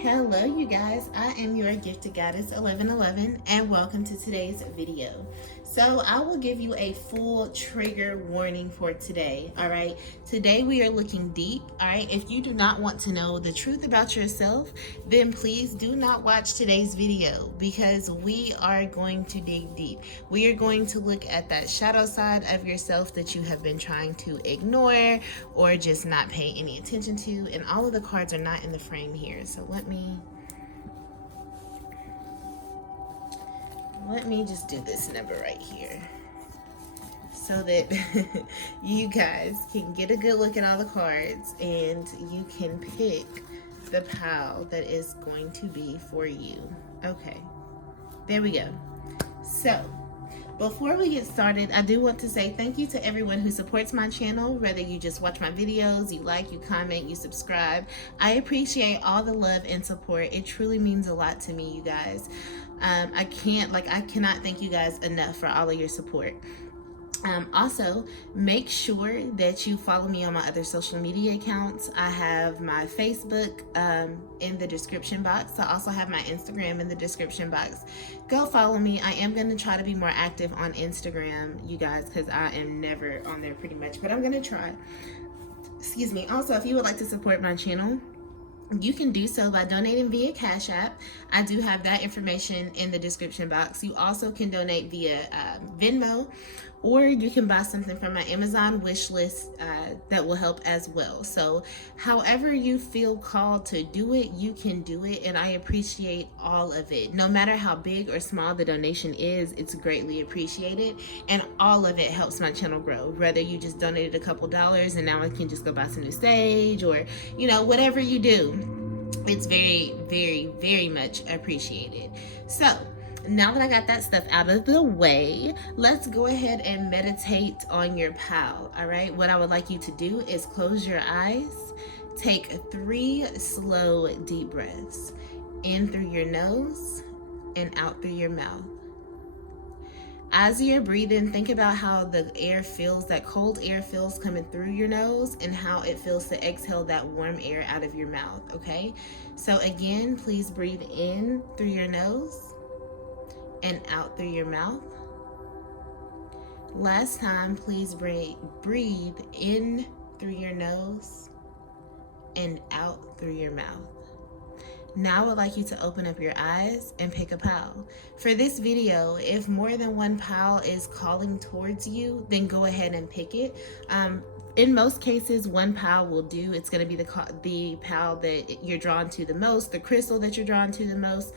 Hello you guys, I am your gifted goddess 1111 and welcome to today's video. So I will give you a full trigger warning for today. All right, today we are looking deep. All right, if you do not want to know the truth about yourself, then please do not watch today's video because we are going to dig deep. We are going to look at that shadow side of yourself that you have been trying to ignore or just not pay any attention to, and all of the cards are not in the frame here. So let me just do this number right here so that you guys can get a good look at all the cards and you can pick the pile that is going to be for you. Okay, there we go. So before we get started, I do want to say thank you to everyone who supports my channel, whether you just watch my videos, you like, you comment, you subscribe. I appreciate all the love and support. It truly means a lot to me, you guys. I cannot thank you guys enough for all of your support. Also, make sure that you follow me on my other social media accounts. I have my Facebook in the description box. I also have my Instagram in the description box. Go follow me. I am going to try to be more active on Instagram, you guys, because I am never on there pretty much, but I'm going to try. Excuse me. Also, if you would like to support my channel, you can do so by donating via Cash App. I do have that information in the description box. You also can donate via Venmo, or you can buy something from my Amazon wish list that will help as well. So however you feel called to do it, you can do it, and I appreciate all of it. No matter how big or small the donation is, it's greatly appreciated, and all of it helps my channel grow. Whether you just donated a couple dollars and now I can just go buy some new sage, or whatever you do, it's very, very, very much appreciated. So now that I got that stuff out of the way, let's go ahead and meditate on your pile. All right, what I would like you to do is close your eyes, take 3 slow deep breaths in through your nose and out through your mouth. As you're breathing, think about how the air feels, that cold air feels coming through your nose, and how it feels to exhale that warm air out of your mouth, okay? So again, please breathe in through your nose and out through your mouth. Last time, please breathe in through your nose and out through your mouth. Now I would like you to open up your eyes and pick a pile. For this video, if more than one pile is calling towards you, then go ahead and pick it. In most cases, one pile will do. It's going to be the pile that you're drawn to the most, the crystal that you're drawn to the most.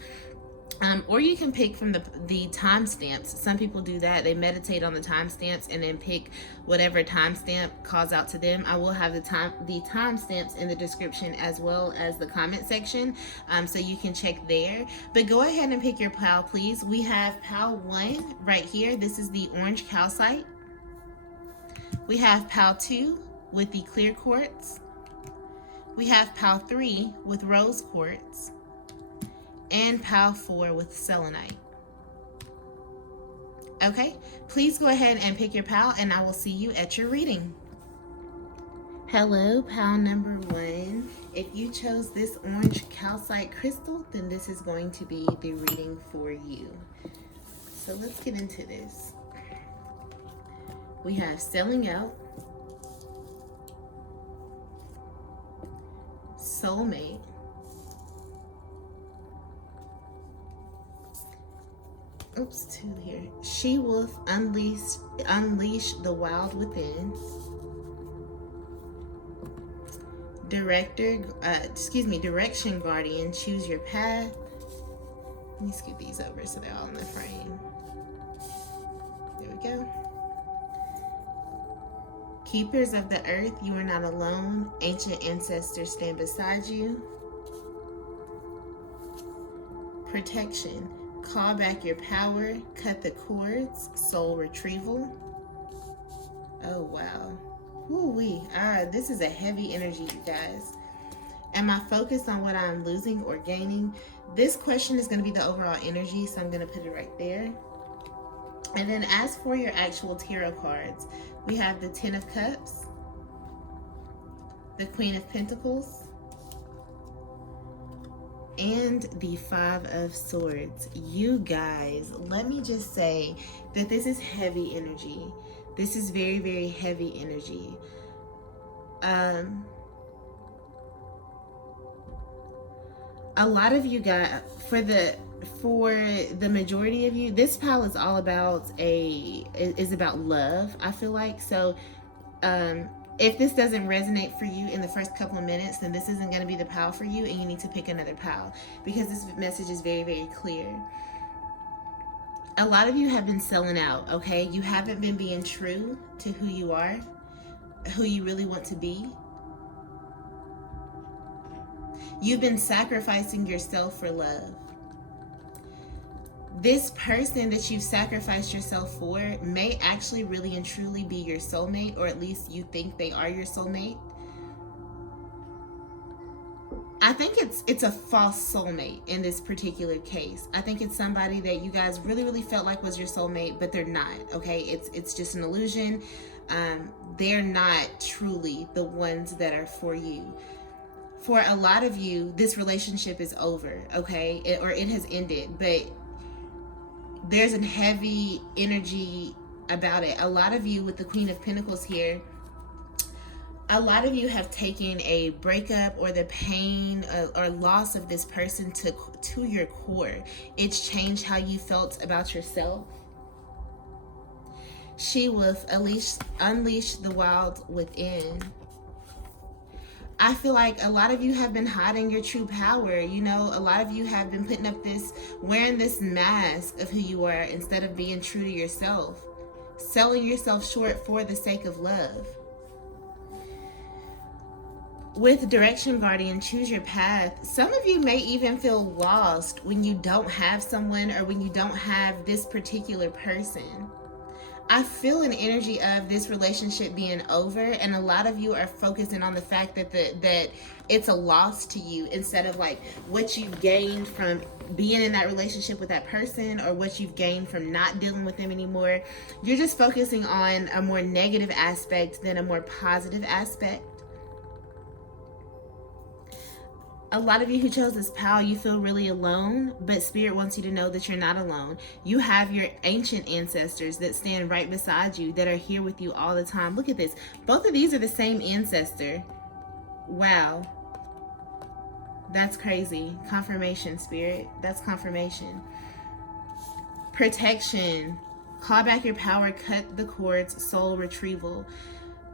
Or you can pick from the timestamps. Some people do that. They meditate on the timestamps and then pick whatever timestamp calls out to them. I will have the timestamps in the description as well as the comment section, so you can check there. But go ahead and pick your pile, please. We have pile 1 right here. This is the orange calcite. We have pile 2 with the clear quartz. We have pile 3 with rose quartz. And pile 4 with selenite. Okay, please go ahead and pick your pile, and I will see you at your reading. Hello, pile number 1. If you chose this orange calcite crystal, then this is going to be the reading for you. So let's get into this. We have selling out, soulmate, two here. She wolf, unleash the wild within. Direction guardian, choose your path. Let me scoot these over so they're all in the frame. There we go. Keepers of the earth, you are not alone. Ancient ancestors stand beside you. Protection. Call back your power, cut the cords, soul retrieval. Oh, wow. Woo-wee. This is a heavy energy, you guys. Am I focused on what I'm losing or gaining? This question is going to be the overall energy, so I'm going to put it right there. And then as for your actual tarot cards, we have the 10 of Cups, the Queen of Pentacles, and the Five of Swords. You guys, let me just say that this is heavy energy. This is very, very heavy energy. A lot of you got, for the majority of you, this pile is all about about love, I feel like. So if this doesn't resonate for you in the first couple of minutes, then this isn't going to be the pile for you, and you need to pick another pile, because this message is very, very clear. A lot of you have been selling out, okay? You haven't been being true to who you are, who you really want to be. You've been sacrificing yourself for love. This person that you've sacrificed yourself for may actually really and truly be your soulmate, or at least you think they are your soulmate. I think it's a false soulmate in this particular case. I think it's somebody that you guys really, really felt like was your soulmate, but they're not, okay? It's just an illusion. They're not truly the ones that are for you. For a lot of you, this relationship is over, okay? It has ended, but there's a heavy energy about it. A lot of you with the Queen of Pentacles here, a lot of you have taken a breakup or the pain or loss of this person to your core. It's changed how you felt about yourself. She will unleash the wild within. I feel like a lot of you have been hiding your true power. You know, a lot of you have been putting up wearing this mask of who you are instead of being true to yourself. Selling yourself short for the sake of love. With Direction Guardian, choose your path. Some of you may even feel lost when you don't have someone, or when you don't have this particular person. I feel an energy of this relationship being over, and a lot of you are focusing on the fact that that it's a loss to you, instead of like what you've gained from being in that relationship with that person, or what you've gained from not dealing with them anymore. You're just focusing on a more negative aspect than a more positive aspect. A lot of you who chose this pile, you feel really alone, but Spirit wants you to know that you're not alone. You have your ancient ancestors that stand right beside you, that are here with you all the time. Look at this. Both of these are the same ancestor. Wow. That's crazy. Confirmation, Spirit. That's confirmation. Protection. Call back your power. Cut the cords. Soul retrieval.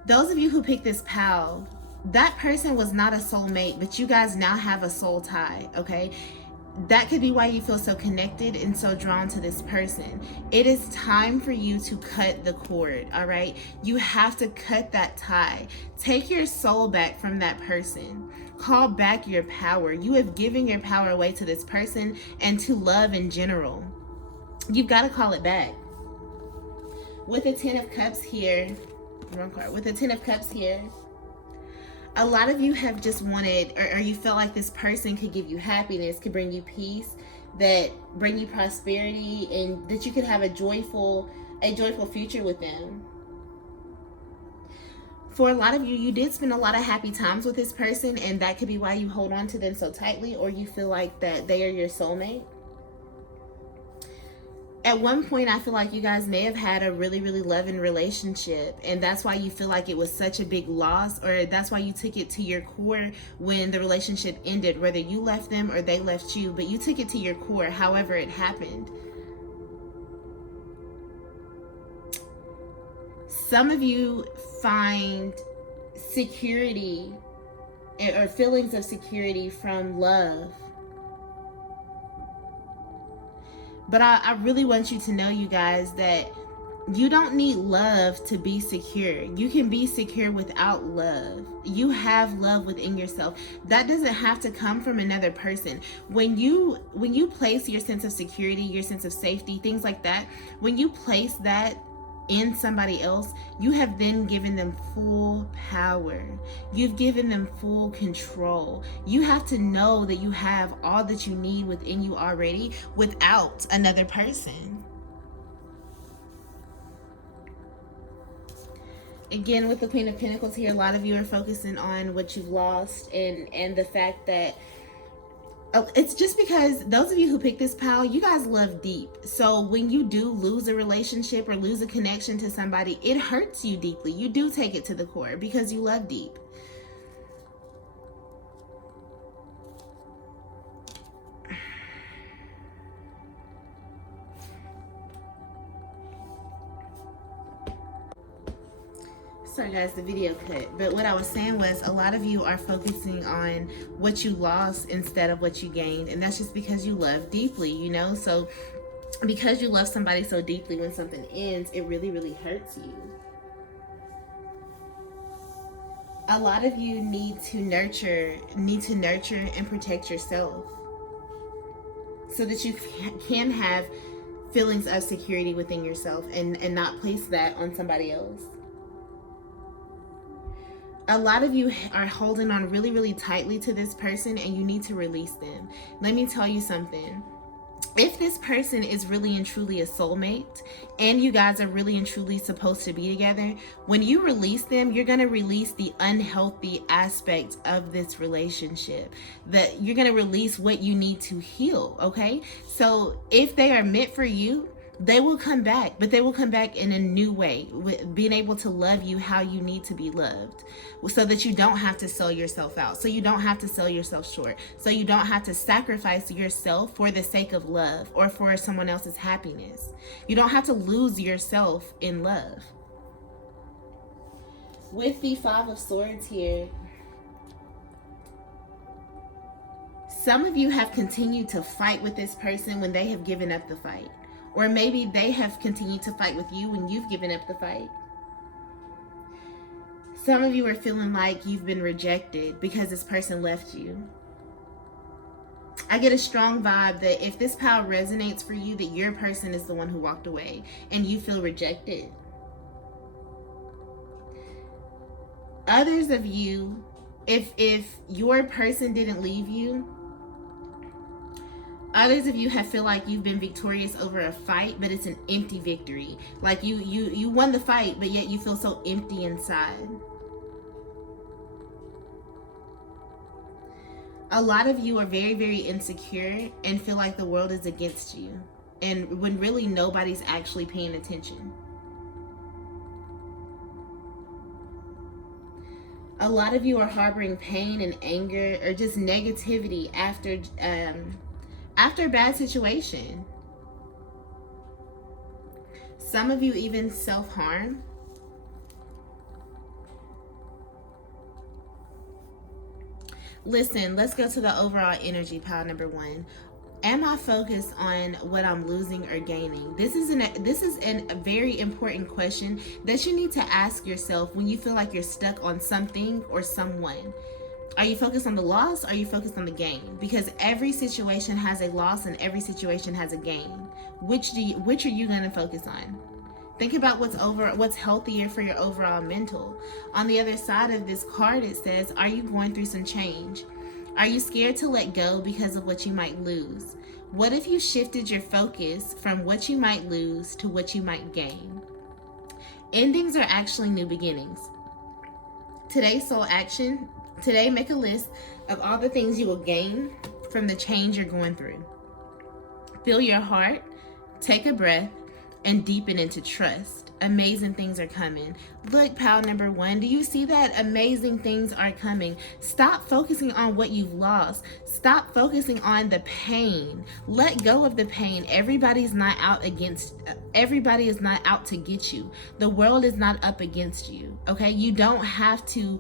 Those of you who picked this pile, that person was not a soulmate, but you guys now have a soul tie, okay? That could be why you feel so connected and so drawn to this person. It is time for you to cut the cord, all right? You have to cut that tie. Take your soul back from that person. Call back your power. You have given your power away to this person and to love in general. You've got to call it back. With the Ten of Cups here, wrong card. With the Ten of Cups here, a lot of you have just wanted, or you felt like this person could give you happiness, could bring you peace, that bring you prosperity, and that you could have a joyful future with them. For a lot of you, you did spend a lot of happy times with this person, and that could be why you hold on to them so tightly, or you feel like that they are your soulmate. At one point, I feel like you guys may have had a really, really loving relationship, and that's why you feel like it was such a big loss, or that's why you took it to your core when the relationship ended, whether you left them or they left you, but you took it to your core, however it happened. Some of you find security or feelings of security from love. But I really want you to know, you guys, that you don't need love to be secure. You can be secure without love. You have love within yourself. That doesn't have to come from another person. When you place your sense of security, your sense of safety, things like that, when you place that in somebody else, you have then given them full power. You've given them full control. You have to know that you have all that you need within you already without another person. Again, with the Queen of Pentacles here, a lot of you are focusing on what you've lost and the fact that It's just because those of you who pick this pile, you guys love deep. So when you do lose a relationship or lose a connection to somebody, it hurts you deeply. You do take it to the core because you love deep. Sorry guys, the video cut. But what I was saying was a lot of you are focusing on what you lost instead of what you gained. And that's just because you love deeply, you know? So because you love somebody so deeply, when something ends, it really, really hurts you. A lot of you need to nurture and protect yourself so that you can have feelings of security within yourself and not place that on somebody else. A lot of you are holding on really, really tightly to this person and you need to release them. Let me tell you something. If this person is really and truly a soulmate and you guys are really and truly supposed to be together, when you release them, you're going to release the unhealthy aspect of this relationship. That you're going to release what you need to heal, okay? So if they are meant for you, they will come back, but they will come back in a new way, with being able to love you how you need to be loved, so that you don't have to sell yourself out, so you don't have to sell yourself short, so you don't have to sacrifice yourself for the sake of love or for someone else's happiness. You don't have to lose yourself in love. With the Five of Swords here, some of you have continued to fight with this person when they have given up the fight. Or maybe they have continued to fight with you when you've given up the fight. Some of you are feeling like you've been rejected because this person left you. I get a strong vibe that if this pile resonates for you, that your person is the one who walked away and you feel rejected. Others of you, if your person didn't leave you, others of you have feel like you've been victorious over a fight, but it's an empty victory. Like you won the fight, but yet you feel so empty inside. A lot of you are very, very insecure and feel like the world is against you. And when really nobody's actually paying attention. A lot of you are harboring pain and anger or just negativity after a bad situation. Some of you even self-harm. Listen, let's go to the overall energy, pile number 1. Am I focused on what I'm losing or gaining? This is a very important question that you need to ask yourself when you feel like you're stuck on something or someone. Are you focused on the loss? Or are you focused on the gain? Because every situation has a loss and every situation has a gain. Which are you going to focus on? Think about what's healthier for your overall mental. On the other side of this card, it says, are you going through some change? Are you scared to let go because of what you might lose? What if you shifted your focus from what you might lose to what you might gain? Endings are actually new beginnings. Today's soul action. Today, make a list of all the things you will gain from the change you're going through. Feel your heart, take a breath, and deepen into trust. Amazing things are coming. Look, pile number 1, do you see that? Amazing things are coming. Stop focusing on what you've lost. Stop focusing on the pain. Let go of the pain. Everybody is not out to get you. The world is not up against you, okay? You don't have to.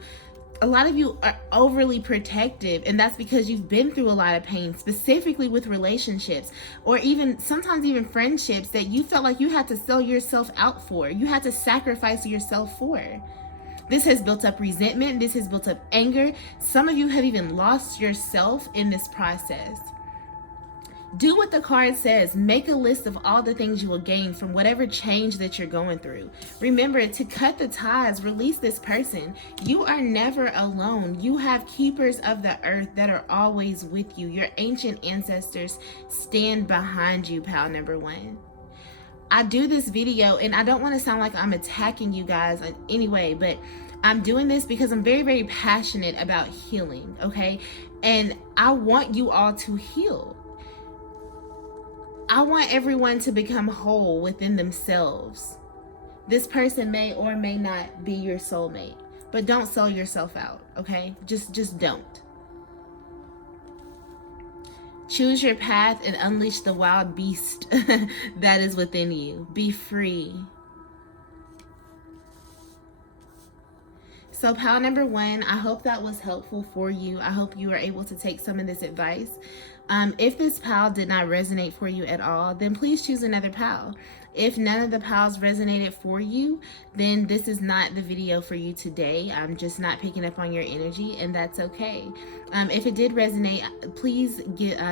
A lot of you are overly protective, and that's because you've been through a lot of pain, specifically with relationships or even sometimes even friendships that you felt like you had to sell yourself out for. You had to sacrifice yourself for. This has built up resentment. This has built up anger. Some of you have even lost yourself in this process. Do what the card says. Make a list of all the things you will gain from whatever change that you're going through. Remember to cut the ties, release this person. You are never alone. You have keepers of the earth that are always with you. Your ancient ancestors stand behind you, pal number 1. I do this video and I don't want to sound like I'm attacking you guys in any way, but I'm doing this because I'm very, very passionate about healing, okay? And I want you all to heal. I want everyone to become whole within themselves. This person may or may not be your soulmate, but don't sell yourself out, okay? Just don't. Choose your path and unleash the wild beast that is within you. Be free. So pile number 1, I hope that was helpful for you. I hope you were able to take some of this advice. If this pile did not resonate for you at all, then please choose another pile. If none of the piles resonated for you, then this is not the video for you today. I'm just not picking up on your energy, and that's okay. If it did resonate, please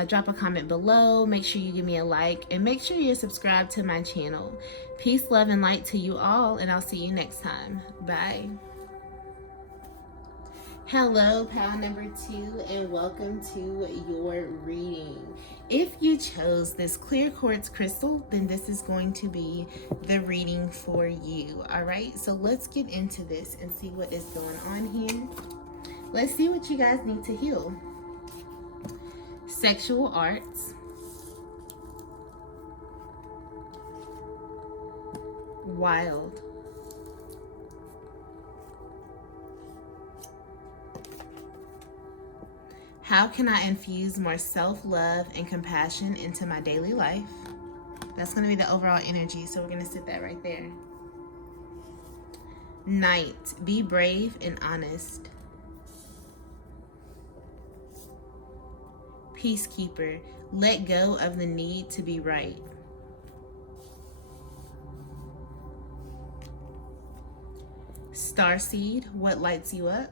drop a comment below. Make sure you give me a like, and make sure you're subscribed to my channel. Peace, love, and light to you all, and I'll see you next time. Bye. Hello, pile number 2, and welcome to your reading. If you chose this clear quartz crystal, then this is going to be the reading for you. All right, so let's get into this and see what is going on here. Let's see what you guys need to heal. Sexual arts, wild, how can I infuse more self-love and compassion into my daily life? That's going to be the overall energy, so we're going to sit that right there. Night, be brave and honest. Peacekeeper, let go of the need to be right. Starseed, what lights you up?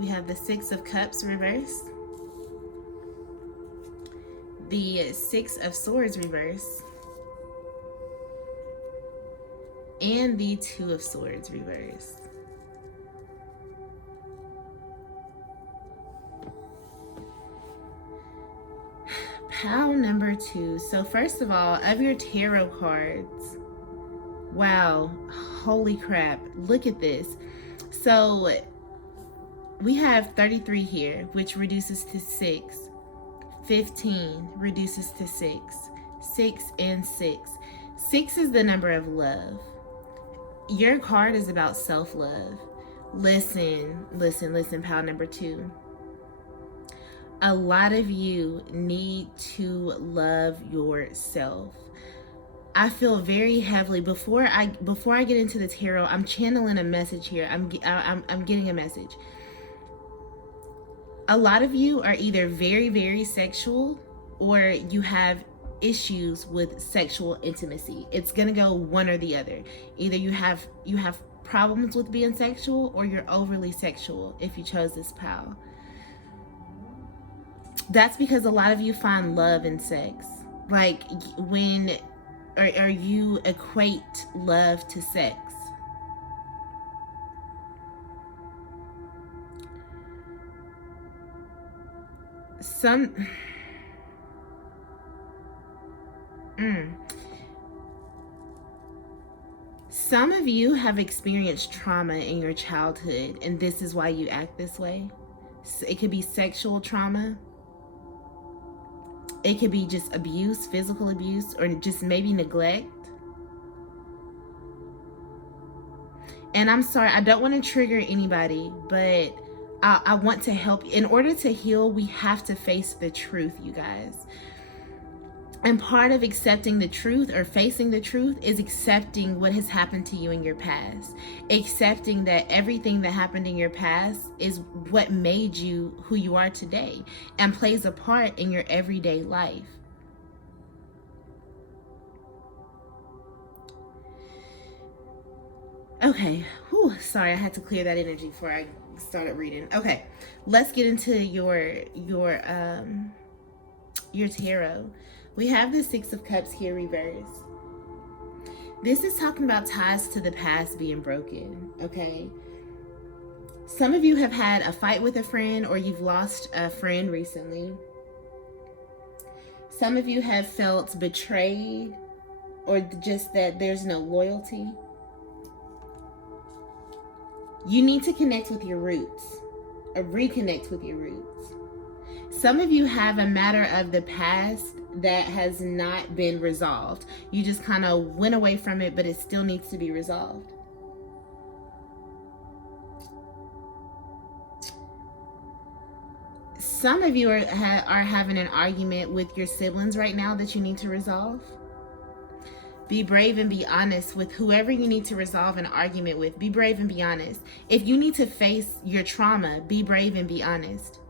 We have the 6 of Cups reverse, the 6 of Swords reverse, and the 2 of Swords reverse. Pile number 2. So first of all, of your tarot cards, wow, holy crap, look at this. So we have 33 here, which reduces to 6. 15 reduces to 6. 6 and 6. 6 is the number of love. Your card is about self-love. Listen, pile number 2. A lot of you need to love yourself. I feel very heavily before I get into the tarot. I'm channeling a message here. I'm getting a message. A lot of you are either very, very sexual, or you have issues with sexual intimacy. It's gonna go one or the other. Either you have problems with being sexual, or you're overly sexual if you chose this pile. That's because a lot of you find love in sex. Like or you equate love to sex. Some of you have experienced trauma in your childhood, and this is why you act this way. It could be sexual trauma. It could be just abuse, physical abuse, or just maybe neglect. And I'm sorry, I don't want to trigger anybody, but I want to help. In order to heal, we have to face the truth, you guys. And part of accepting the truth, or facing the truth, is accepting what has happened to you in your past. Accepting that everything that happened in your past is what made you who you are today, and plays a part in your everyday life. Okay, whew, sorry, I had to clear that energy before I started reading. Okay, let's get into your tarot. We have the 6 of Cups here reversed. This is talking about ties to the past being broken, okay? Some of you have had a fight with a friend, or you've lost a friend recently. Some of you have felt betrayed, or just that there's no loyalty. You need to connect with your roots, or reconnect with your roots. Some of you have a matter of the past that has not been resolved. You just kind of went away from it, but it still needs to be resolved. Some of you are having an argument with your siblings right now that you need to resolve. Be brave and be honest with whoever you need to resolve an argument with. Be brave and be honest. If you need to face your trauma, be brave and be honest.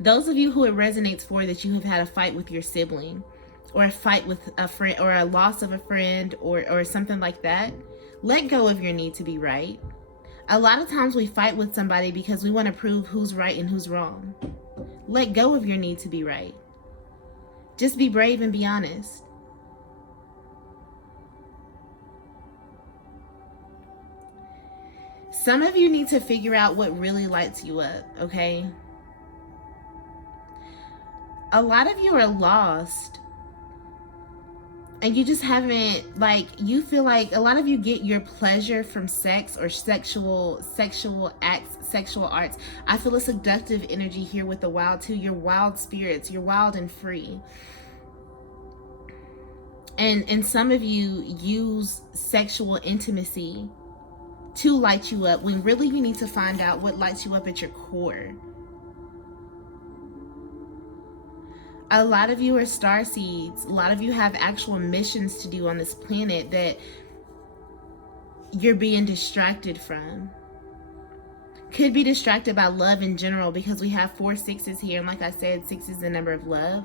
Those of you who it resonates for, that you have had a fight with your sibling, or a fight with a friend, or a loss of a friend, or something like that, let go of your need to be right. A lot of times we fight with somebody because we want to prove who's right and who's wrong. Let go of your need to be right. Just be brave and be honest. Some of you need to figure out what really lights you up, okay? A lot of you are lost, and you just haven't, like, you feel like a lot of you get your pleasure from sex or sexual acts, sexual arts. I feel a seductive energy here with the wild too. You're wild spirits. You're wild and free. And some of you use sexual intimacy to light you up, when really you need to find out what lights you up at your core. A lot of you are star seeds. A lot of you have actual missions to do on this planet that you're being distracted from. Could be distracted by love in general, because we have 4 6s here. And like I said, 6 is the number of love.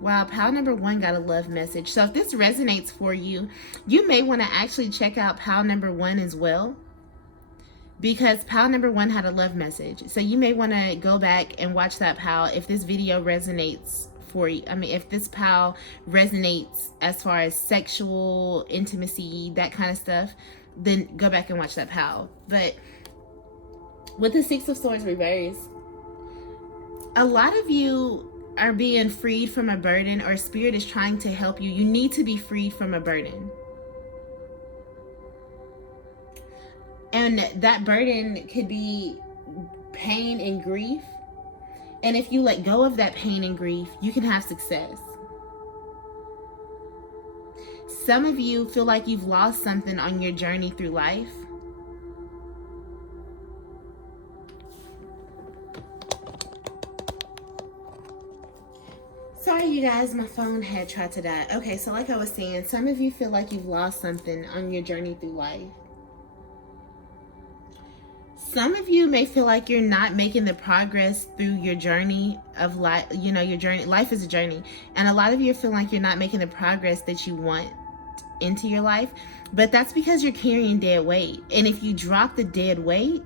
Wow, pile number 1 got a love message. So if this resonates for you, you may want to actually check out pile number 1 as well, because pile number 1 had a love message. So you may want to go back and watch that pile if this video resonates for you. I mean, if this pile resonates as far as sexual intimacy, that kind of stuff, then go back and watch that pile. But with the 6 of Swords reverse, a lot of you are being freed from a burden, or spirit is trying to help you. You need to be freed from a burden. And that burden could be pain and grief. And if you let go of that pain and grief, you can have success. Some of you feel like you've lost something on your journey through life. Sorry, you guys, my phone had tried to die. Okay, so like I was saying, some of you feel like you've lost something on your journey through life. Some of you may feel like you're not making the progress through your journey of life. You know, your journey, life is a journey. And a lot of you feel like you're not making the progress that you want into your life. But that's because you're carrying dead weight. And if you drop the dead weight,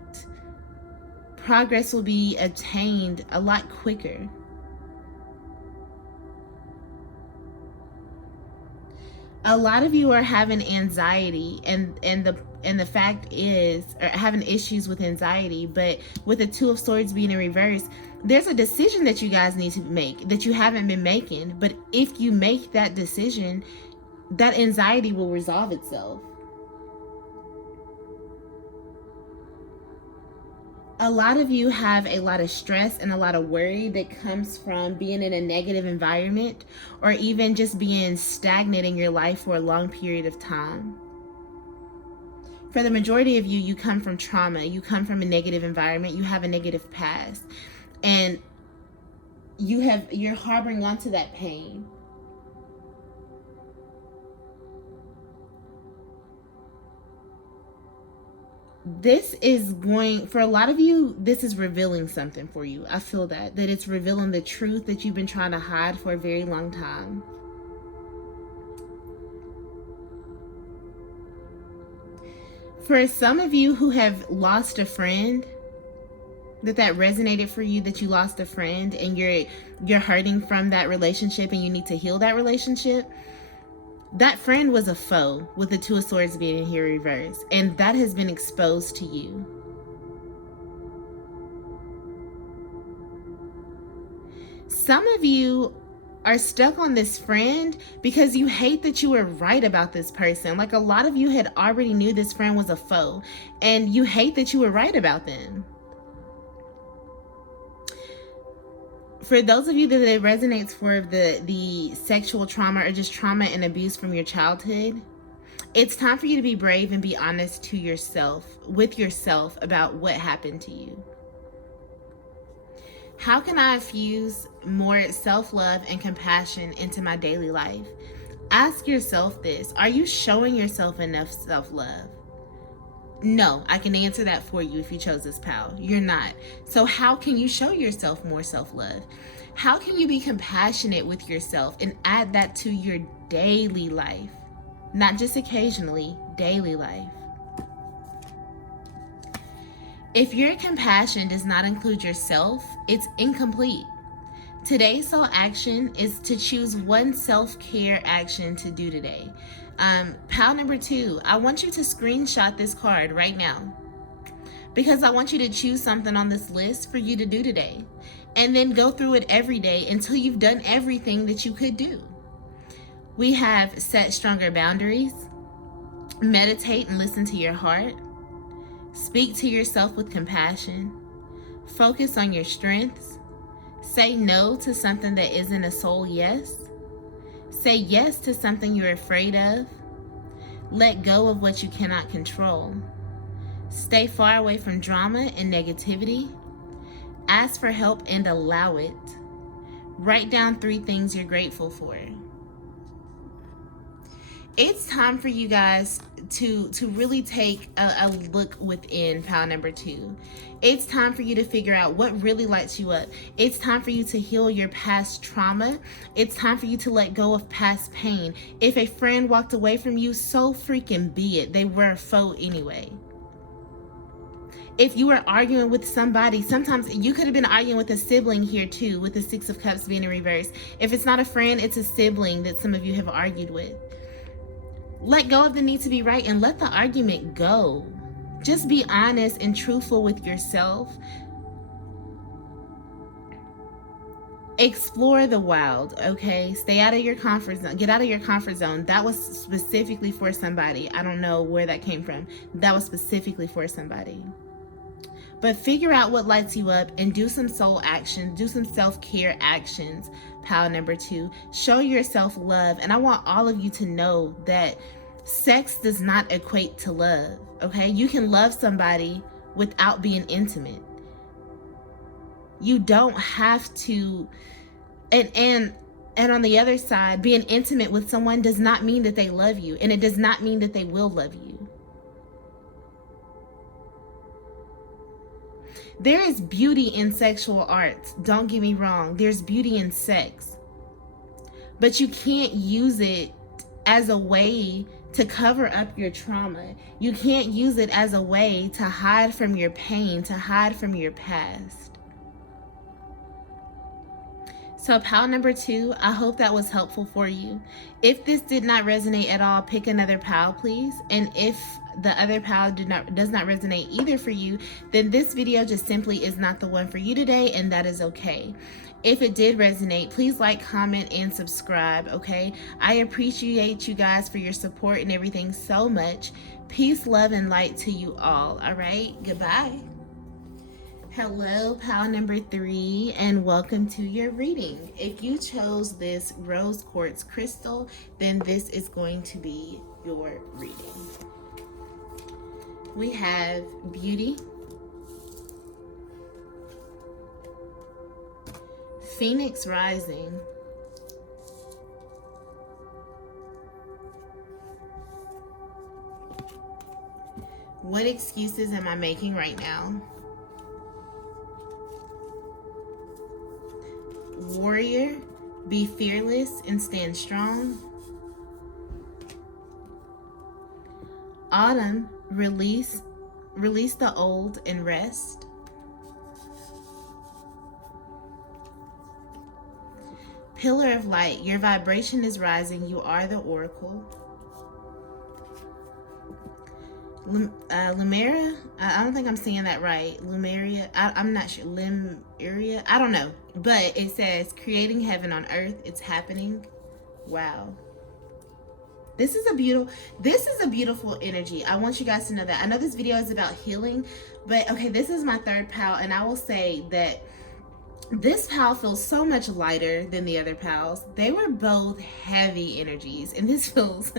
progress will be attained a lot quicker. A lot of you are having anxiety, and the fact is, or having issues with anxiety. But with the 2 of Swords being in reverse, there's a decision that you guys need to make that you haven't been making. But if you make that decision, that anxiety will resolve itself. A lot of you have a lot of stress and a lot of worry that comes from being in a negative environment, or even just being stagnant in your life for a long period of time. For the majority of you, you come from trauma. You come from a negative environment. You have a negative past. And you're harboring onto that pain. This is going, for a lot of you, this is revealing something for you. I feel that it's revealing the truth that you've been trying to hide for a very long time. For some of you who have lost a friend, that resonated for you, that you lost a friend and you're hurting from that relationship and you need to heal that relationship. That friend was a foe, with the 2 of Swords being in here reverse, and that has been exposed to you. Some of you are stuck on this friend because you hate that you were right about this person. Like, a lot of you had already knew this friend was a foe, and you hate that you were right about them. For those of you that it resonates for the sexual trauma or just trauma and abuse from your childhood, it's time for you to be brave and be honest to yourself, with yourself, about what happened to you. How can I infuse more self-love and compassion into my daily life? Ask yourself this. Are you showing yourself enough self-love? No, I can answer that for you if you chose this pal. You're not. So how can you show yourself more self-love? How can you be compassionate with yourself and add that to your daily life? Not just occasionally, daily life. If your compassion does not include yourself, it's incomplete. Today's soul action is to choose one self-care action to do today. Pal number 2, I want you to screenshot this card right now, because I want you to choose something on this list for you to do today, and then go through it every day until you've done everything that you could do. We have set stronger boundaries, meditate and listen to your heart, speak to yourself with compassion, focus on your strengths, say no to something that isn't a soul yes, say yes to something you're afraid of, let go of what you cannot control, stay far away from drama and negativity, ask for help and allow it, write down 3 things you're grateful for. It's time for you guys to really take a look within, pal number 2. It's time for you to figure out what really lights you up. It's time for you to heal your past trauma. It's time for you to let go of past pain. If a friend walked away from you, so freaking be it. They were a foe anyway. If you were arguing with somebody, sometimes you could have been arguing with a sibling here too, with the 6 of Cups being in reverse. If it's not a friend, it's a sibling that some of you have argued with. Let go of the need to be right and let the argument go. Just be honest and truthful with yourself. Explore the wild, okay? Stay out of your comfort zone. Get out of your comfort zone. That was specifically for somebody. I don't know where that came from. That was specifically for somebody. But figure out what lights you up and do some soul action, do some self-care actions, pal number 2. Show yourself love. And I want all of you to know that sex does not equate to love, okay? You can love somebody without being intimate. You don't have to, and on the other side, being intimate with someone does not mean that they love you, and it does not mean that they will love you. There is beauty in sexual arts. Don't get me wrong. There's beauty in sex. But you can't use it as a way to cover up your trauma. You can't use it as a way to hide from your pain, to hide from your past. So pal number 2, I hope that was helpful for you. If this did not resonate at all, pick another pal, please. And if the other pal does not resonate either for you, then this video just simply is not the one for you today, and that is okay. If it did resonate, please like, comment, and subscribe, okay? I appreciate you guys for your support and everything so much. Peace, love, and light to you all, all right? Goodbye. Hello, pal number 3, and welcome to your reading. If you chose this rose quartz crystal, then this is going to be your reading. We have beauty, Phoenix rising, what excuses am I making right now? Warrior, be fearless and stand strong. Autumn, release the old and rest. Pillar of light, your vibration is rising. You are the oracle. Lumera. I don't think I'm saying that right. Lumeria. I'm not sure. Lemuria. I don't know. But it says creating heaven on earth. It's happening. Wow. This is a beautiful energy. I want you guys to know that. I know this video is about healing, but okay, this is my third pal, and I will say that this pal feels so much lighter than the other pals. They were both heavy energies, and this feels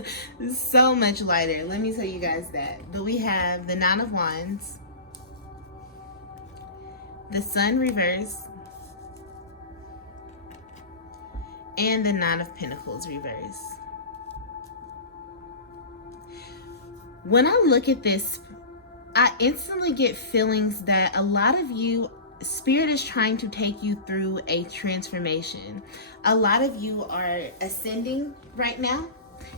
so much lighter. Let me tell you guys that. But we have the Nine of Wands, the Sun reverse, and the Nine of Pentacles reverse. When I look at this, I instantly get feelings that a lot of you, Spirit is trying to take you through a transformation. A lot of you are ascending right now,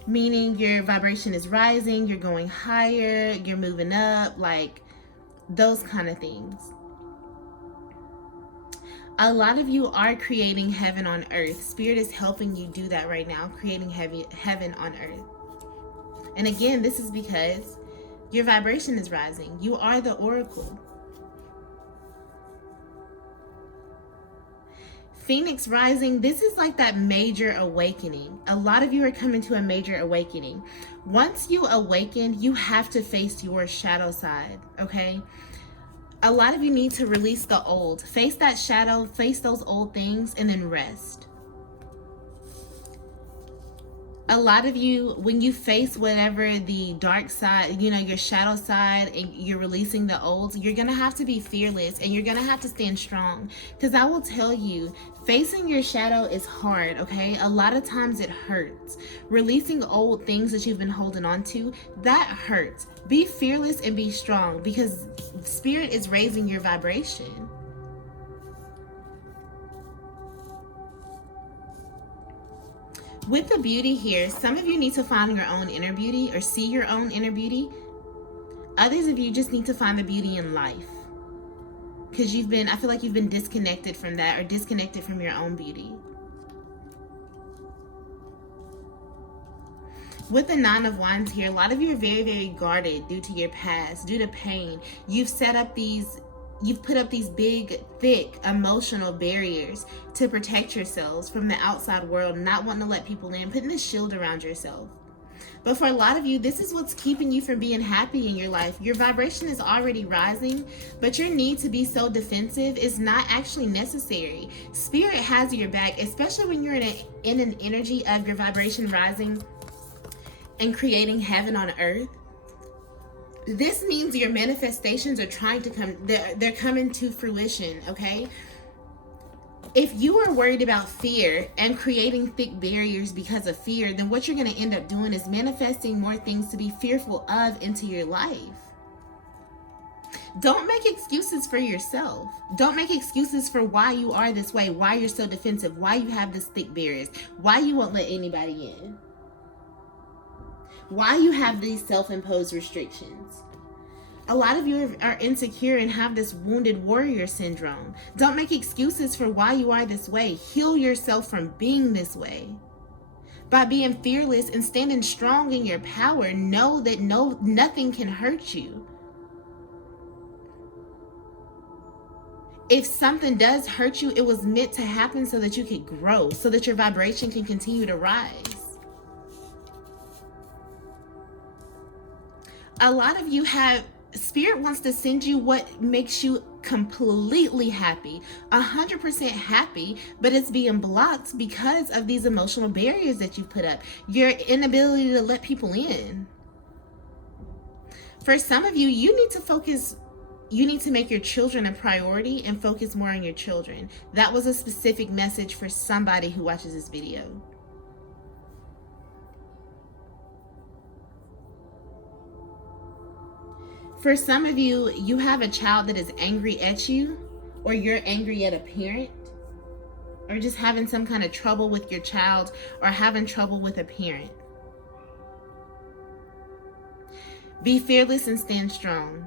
meaning your vibration is rising, you're going higher, you're moving up, like those kind of things. A lot of you are creating heaven on earth. Spirit is helping you do that right now, creating heaven on earth. And again, this is because your vibration is rising. You are the oracle. Phoenix rising, this is like that major awakening. A lot of you are coming to a major awakening. Once you awaken, you have to face your shadow side, okay? A lot of you need to release the old. Face that shadow, face those old things, and then rest. A lot of you, when you face whatever the dark side, you know, your shadow side, and you're releasing the old, you're going to have to be fearless, and you're going to have to stand strong. Because I will tell you, facing your shadow is hard, okay? A lot of times it hurts. Releasing old things that you've been holding on to, that hurts. Be fearless and be strong, because Spirit is raising your vibration. With the beauty here, some of you need to find your own inner beauty or see your own inner beauty. Others of you just need to find the beauty in life. Because I feel like you've been disconnected from that, or disconnected from your own beauty. With the Nine of Wands here, a lot of you are very, very guarded due to your past, due to pain. You've put up these big, thick, emotional barriers to protect yourselves from the outside world, not wanting to let people in, putting this shield around yourself. But for a lot of you, this is what's keeping you from being happy in your life. Your vibration is already rising, but your need to be so defensive is not actually necessary. Spirit has your back, especially when you're in an energy of your vibration rising and creating heaven on earth. This means your manifestations are trying to come, they're coming to fruition, okay? If you are worried about fear and creating thick barriers because of fear, then what you're going to end up doing is manifesting more things to be fearful of into your life. Don't make excuses for yourself. Don't make excuses for why you are this way, why you're so defensive, why you have this thick barriers, why you won't let anybody in. Why you have these self-imposed restrictions. A lot of you are insecure and have this wounded warrior syndrome. Don't make excuses for why you are this way. Heal yourself from being this way. By being fearless and standing strong in your power, know that nothing can hurt you. If something does hurt you, it was meant to happen so that you could grow, so that your vibration can continue to rise. A lot of you Spirit wants to send you what makes you completely happy, 100% happy, but it's being blocked because of these emotional barriers that you've put up, your inability to let people in. For some of you, you need to make your children a priority and focus more on your children. That was a specific message for somebody who watches this video. For some of you, you have a child that is angry at you, or you're angry at a parent, or just having some kind of trouble with your child, or having trouble with a parent. Be fearless and stand strong.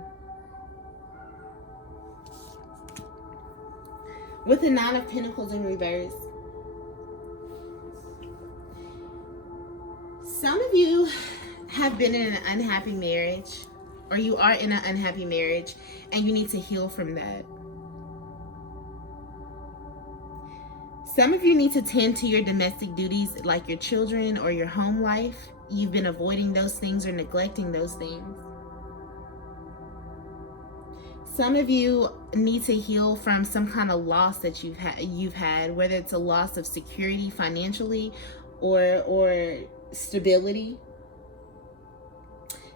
With the Nine of Pentacles in reverse, some of you have been in an unhappy marriage. or you are in an unhappy marriage and you need to heal from that. Some of you need to tend to your domestic duties, like your children or your home life. You've been avoiding those things or neglecting those things. Some of you need to heal from some kind of loss that you've had, whether it's a loss of security financially or stability.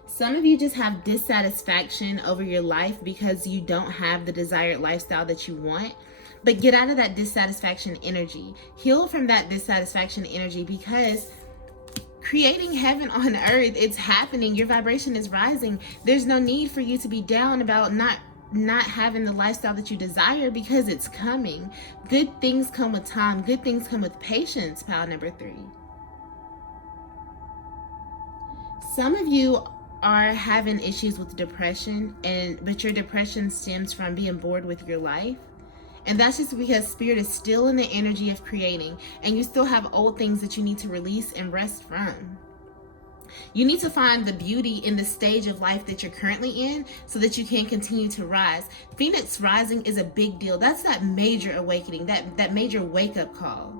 Some of you just have dissatisfaction over your life because you don't have the desired lifestyle that you want. But get out of that dissatisfaction energy. Heal from that dissatisfaction energy, because creating heaven on earth, it's happening. Your vibration is rising. There's no need for you to be down about not having the lifestyle that you desire, because it's coming. Good things come with time. Good things come with patience, pile number 3. Some of you are having issues with depression, but your depression stems from being bored with your life. And that's just because spirit is still in the energy of creating, and you still have old things that you need to release and rest from. You need to find the beauty in the stage of life that you're currently in so that you can continue to rise. Phoenix rising is a big deal. That's that major awakening, that major wake-up call.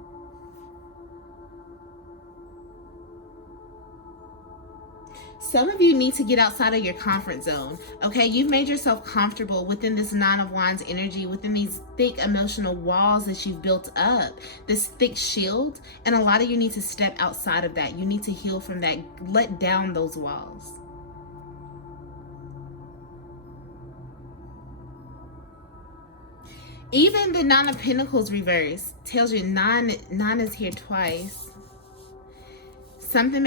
Some of you need to get outside of your comfort zone. Okay, you've made yourself comfortable within this 9 of Wands energy, within these thick emotional walls that you've built up, this thick shield. And a lot of you need to step outside of that. You need to heal from that. Let down those walls. Even the 9 of Pentacles reverse tells you nine is here twice. Something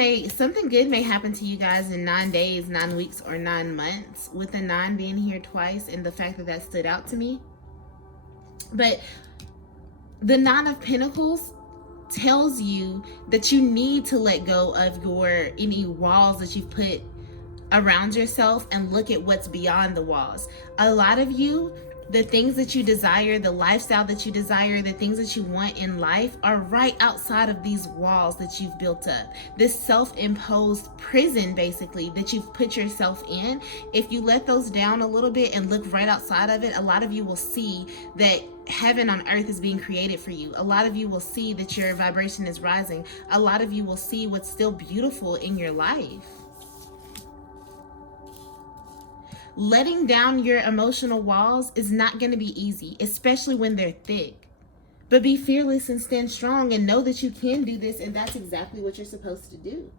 good may happen to you guys in 9 days, 9 weeks, or 9 months, with the 9 being here twice, and the fact that stood out to me. But the 9 of Pentacles tells you that you need to let go of any walls that you've put around yourself and look at what's beyond the walls. A lot of you, the things that you desire, the lifestyle that you desire, the things that you want in life are right outside of these walls that you've built up. This self-imposed prison, basically, that you've put yourself in. If you let those down a little bit and look right outside of it, a lot of you will see that heaven on earth is being created for you. A lot of you will see that your vibration is rising. A lot of you will see what's still beautiful in your life. Letting down your emotional walls is not going to be easy, especially when they're thick. But be fearless and stand strong and know that you can do this, and that's exactly what you're supposed to do.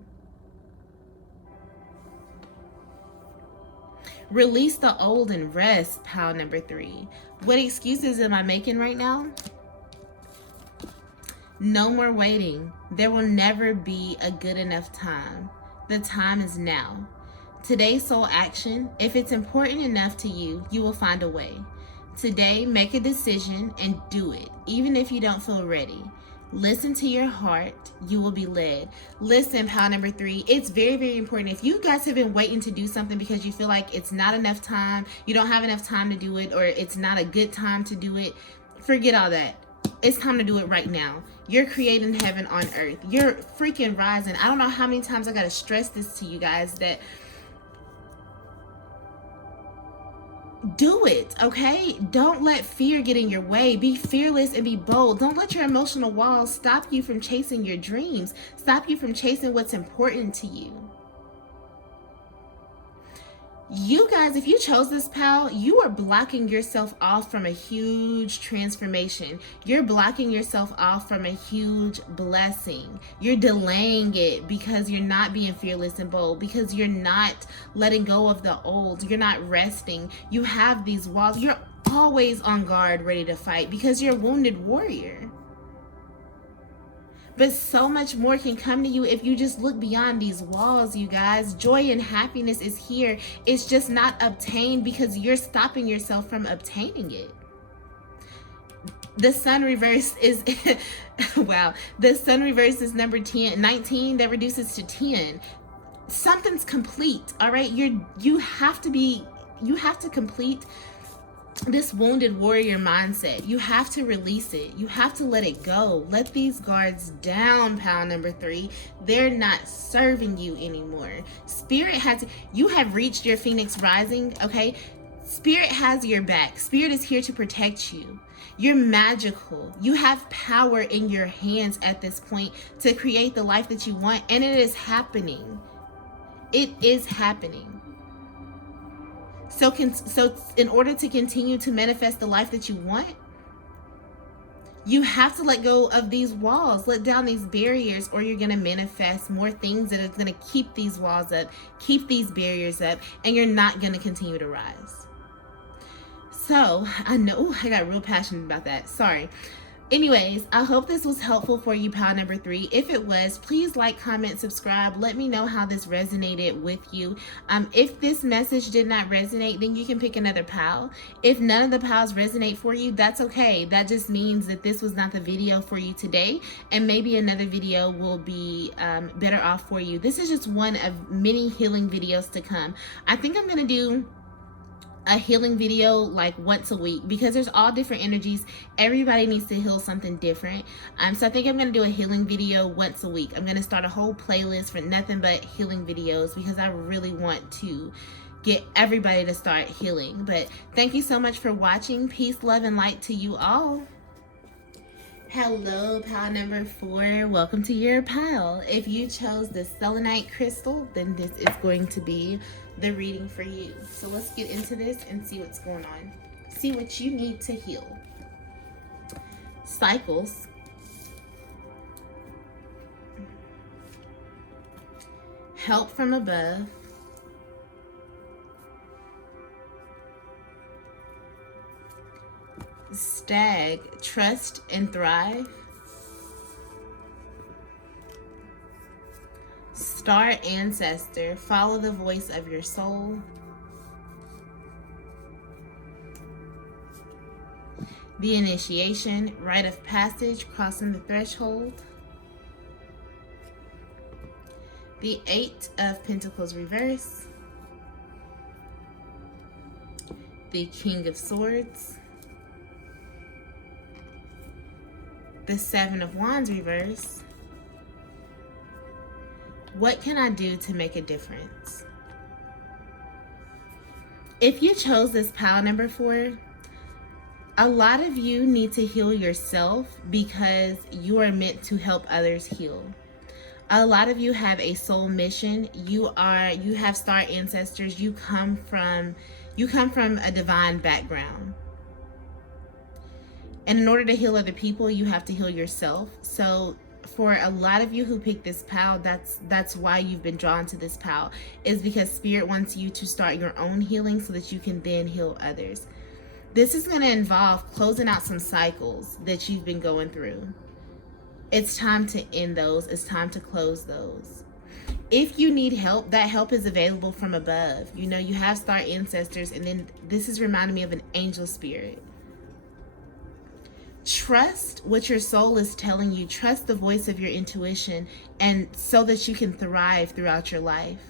Release the old and rest, pile number 3. What excuses am I making right now? No more waiting. There will never be a good enough time. The time is now. Today's soul action, if it's important enough to you, you will find a way. Today, make a decision and do it, even if you don't feel ready. Listen to your heart, you will be led. Listen, pile number 3, it's very, very important. If you guys have been waiting to do something because you feel like it's not enough time, you don't have enough time to do it, or it's not a good time to do it, forget all that. It's time to do it right now. You're creating heaven on earth. You're freaking rising. I don't know how many times I got to stress this to you guys, that do it, okay? Don't let fear get in your way. Be fearless and be bold. Don't let your emotional walls stop you from chasing your dreams, stop you from chasing what's important to you. You guys, if you chose this, pal, you are blocking yourself off from a huge transformation. You're blocking yourself off from a huge blessing. You're delaying it because you're not being fearless and bold, because you're not letting go of the old. You're not resting. You have these walls. You're always on guard, ready to fight, because you're a wounded warrior. But so much more can come to you if you just look beyond these walls, you guys. Joy and happiness is here. It's just not obtained because you're stopping yourself from obtaining it. The sun reverse is, wow. The sun reverse is number 19. That reduces to 10. Something's complete, all right? You have to complete this wounded warrior mindset. You have to release it. You have to let it go. Let these guards down, pile number 3. They're not serving you anymore. Spirit has, you have reached your Phoenix rising, okay? Spirit has your back. Spirit is here to protect you. You're magical. You have power in your hands at this point to create the life that you want, and it is happening. It is happening. So in order to continue to manifest the life that you want, you have to let go of these walls, let down these barriers, or you're going to manifest more things that are going to keep these walls up, keep these barriers up, and you're not going to continue to rise. So I know I got real passionate about that. Sorry. Anyways, I hope this was helpful for you, pile number 3. If it was, please like, comment, subscribe. Let me know how this resonated with you. If this message did not resonate, then you can pick another pile. If none of the piles resonate for you, that's okay. That just means that this was not the video for you today, and maybe another video will be better off for you. This is just one of many healing videos to come. I think I'm going to do a healing video like once a week, because there's all different energies. Everybody needs to heal something different. So I think I'm going to do a healing video once a week. I'm going to start a whole playlist for nothing but healing videos, because I really want to get everybody to start healing. But thank you so much for watching. Peace, love, and light to you all. Hello, pile number 4. Welcome to your pile. If you chose the selenite crystal, then this is going to be the reading for you. So let's get into this and see what's going on. See what you need to heal. Cycles. Help from above. Stag, trust and thrive. Star ancestor, follow the voice of your soul. The initiation, rite of passage, crossing the threshold. The 8 of Pentacles reverse. The King of Swords. The 7 of Wands reverse. What can I do to make a difference? If you chose this pile number 4, a lot of you need to heal yourself, because you are meant to help others heal. A lot of you have a soul mission. You have star ancestors. You come from a divine background. And in order to heal other people, you have to heal yourself. So for a lot of you who picked this pile, that's why you've been drawn to this pile, is because Spirit wants you to start your own healing so that you can then heal others. This is going to involve closing out some cycles that you've been going through. It's time to end those. It's time to close those. If you need help, that help is available from above. You know, you have star ancestors, and then this is reminding me of an angel spirit. Trust what your soul is telling you. Trust the voice of your intuition, and so that you can thrive throughout your life.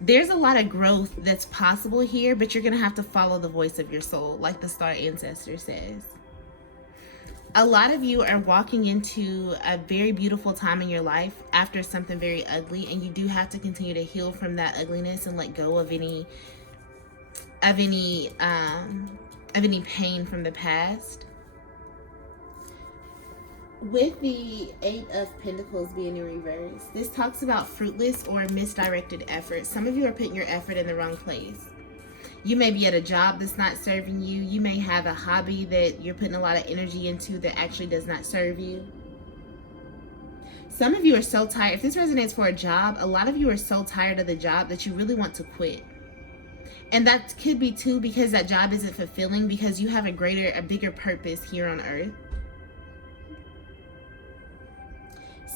There's a lot of growth that's possible here, but you're going to have to follow the voice of your soul, like the star ancestor says. A lot of you are walking into a very beautiful time in your life after something very ugly, and you do have to continue to heal from that ugliness and let go of any pain from the past. With the 8 of Pentacles being in reverse, this talks about fruitless or misdirected effort. Some of you are putting your effort in the wrong place. You may be at a job that's not serving you. You may have a hobby that you're putting a lot of energy into that actually does not serve you. Some of you are so tired. If this resonates for a job, a lot of you are so tired of the job that you really want to quit. And that could be too because that job isn't fulfilling, because you have a bigger purpose here on earth.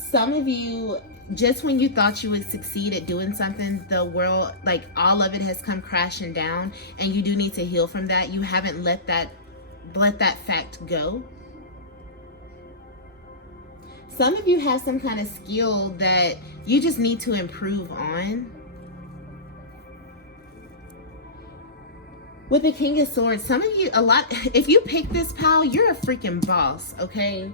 Some of you, just when you thought you would succeed at doing something, the world, like all of it has come crashing down, and you do need to heal from that. You haven't let that fact go. Some of you have some kind of skill that you just need to improve on. With the King of Swords, some of you, if you pick this pile, you're a freaking boss, okay?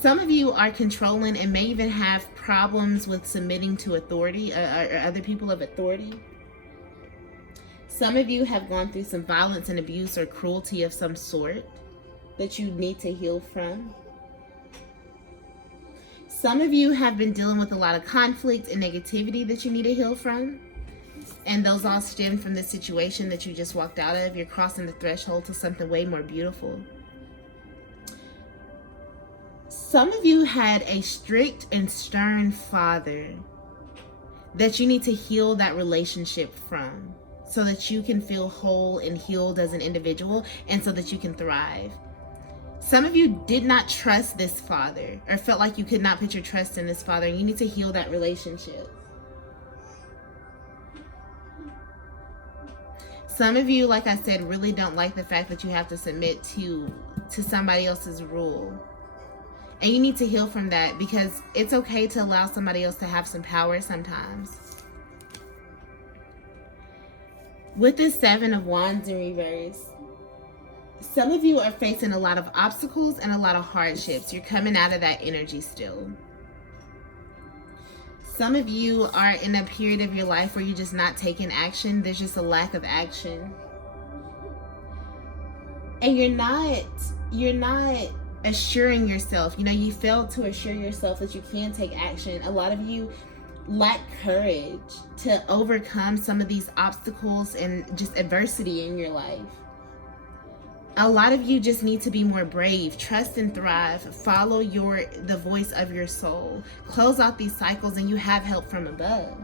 Some of you are controlling and may even have problems with submitting to authority or other people of authority. Some of you have gone through some violence and abuse or cruelty of some sort that you need to heal from. Some of you have been dealing with a lot of conflict and negativity that you need to heal from. And those all stem from the situation that you just walked out of. You're crossing the threshold to something way more beautiful. Some of you had a strict and stern father that you need to heal that relationship from, so that you can feel whole and healed as an individual, and so that you can thrive. Some of you did not trust this father, or felt like you could not put your trust in this father, and you need to heal that relationship. Some of you, like I said, really don't like the fact that you have to submit to somebody else's rule. And you need to heal from that, because it's okay to allow somebody else to have some power sometimes. With this Seven of Wands in reverse, some of you are facing a lot of obstacles and a lot of hardships. You're coming out of that energy still. Some of you are in a period of your life where you're just not taking action. There's just a lack of action. And you're not assuring yourself. You know, you failed to assure yourself that you can take action. A lot of you lack courage to overcome some of these obstacles and just adversity in your life. A lot of you just need to be more brave, trust and thrive, follow the voice of your soul, close out these cycles, and you have help from above.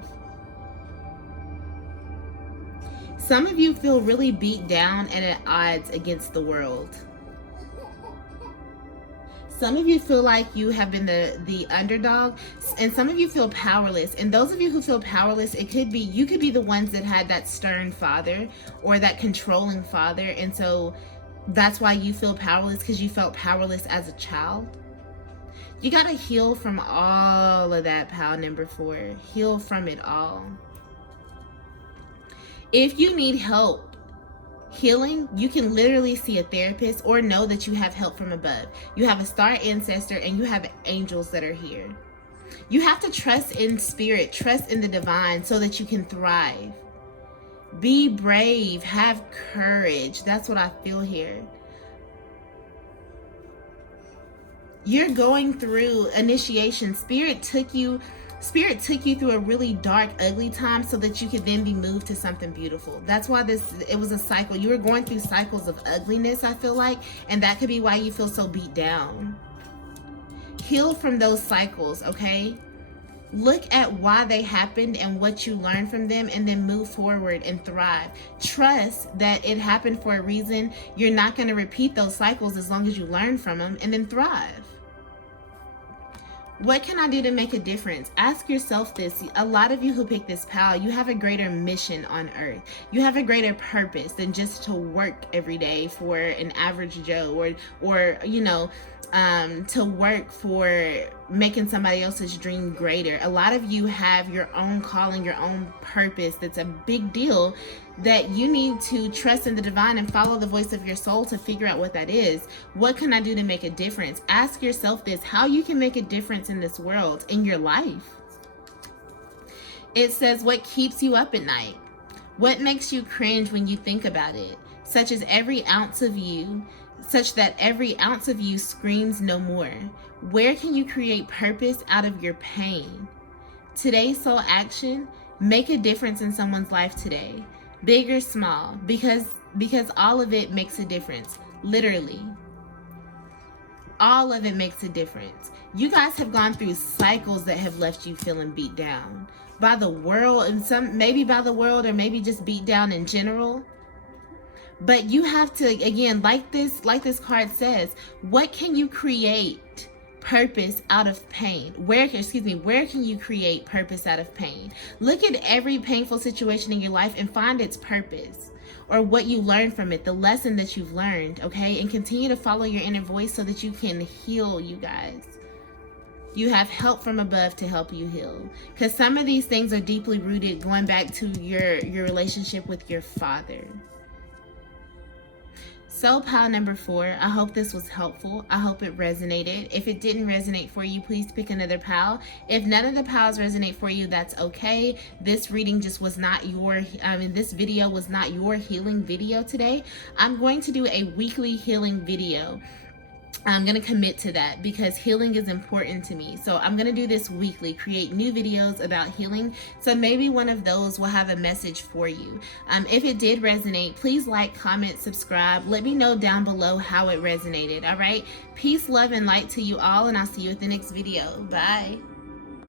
Some of you feel really beat down and at odds against the world. Some of you feel like you have been the underdog, and some of you feel powerless. And those of you who feel powerless, you could be the ones that had that stern father or that controlling father, and so that's why you feel powerless, because you felt powerless as a child. You got to heal from all of that, pile number 4. Heal from it all. If you need help healing, you can literally see a therapist or know that you have help from above. You have a star ancestor and you have angels that are here. You have to trust in spirit, trust in the divine, so that you can thrive. Be brave, have courage. That's what I feel here. You're going through initiation. Spirit took you through a really dark, ugly time so that you could then be moved to something beautiful. That's why it was a cycle. You were going through cycles of ugliness, I feel like, and that could be why you feel so beat down. Heal from those cycles, okay? Look at why they happened and what you learned from them, and then move forward and thrive. Trust that it happened for a reason. You're not going to repeat those cycles as long as you learn from them, and then thrive. What can I do to make a difference? Ask yourself this. A lot of you who pick this pile, you have a greater mission on earth. You have a greater purpose than just to work every day for an average Joe, or you know, to work for making somebody else's dream greater. A lot of you have your own calling, your own purpose. That's a big deal, that you need to trust in the divine and follow the voice of your soul to figure out what that is. What can I do to make a difference? Ask yourself this, how you can make a difference in this world, in your life. It says, what keeps you up at night? What makes you cringe when you think about it? Such that every ounce of you screams no more. Where can you create purpose out of your pain? Today's soul action, make a difference in someone's life today. Big or small, because all of it makes a difference. Literally. All of it makes a difference. You guys have gone through cycles that have left you feeling beat down by the world, and maybe by the world, or maybe just beat down in general. But you have to, again, like this card says, what can you create purpose out of pain? Where can you create purpose out of pain? Look at every painful situation in your life and find its purpose, or what you learned from it, the lesson that you've learned, okay? And continue to follow your inner voice so that you can heal, you guys. You have help from above to help you heal. Because some of these things are deeply rooted, going back to your relationship with your father. So pile number 4, I hope this was helpful. I hope it resonated. If it didn't resonate for you, please pick another pile. If none of the piles resonate for you, that's okay. This reading just was not your, this video was not your healing video today. I'm going to do a weekly healing video. I'm going to commit to that because healing is important to me. So I'm going to do this weekly, create new videos about healing. So maybe one of those will have a message for you. If it did resonate, please like, comment, subscribe. Let me know down below how it resonated. All right. Peace, love, and light to you all. And I'll see you at the next video. Bye.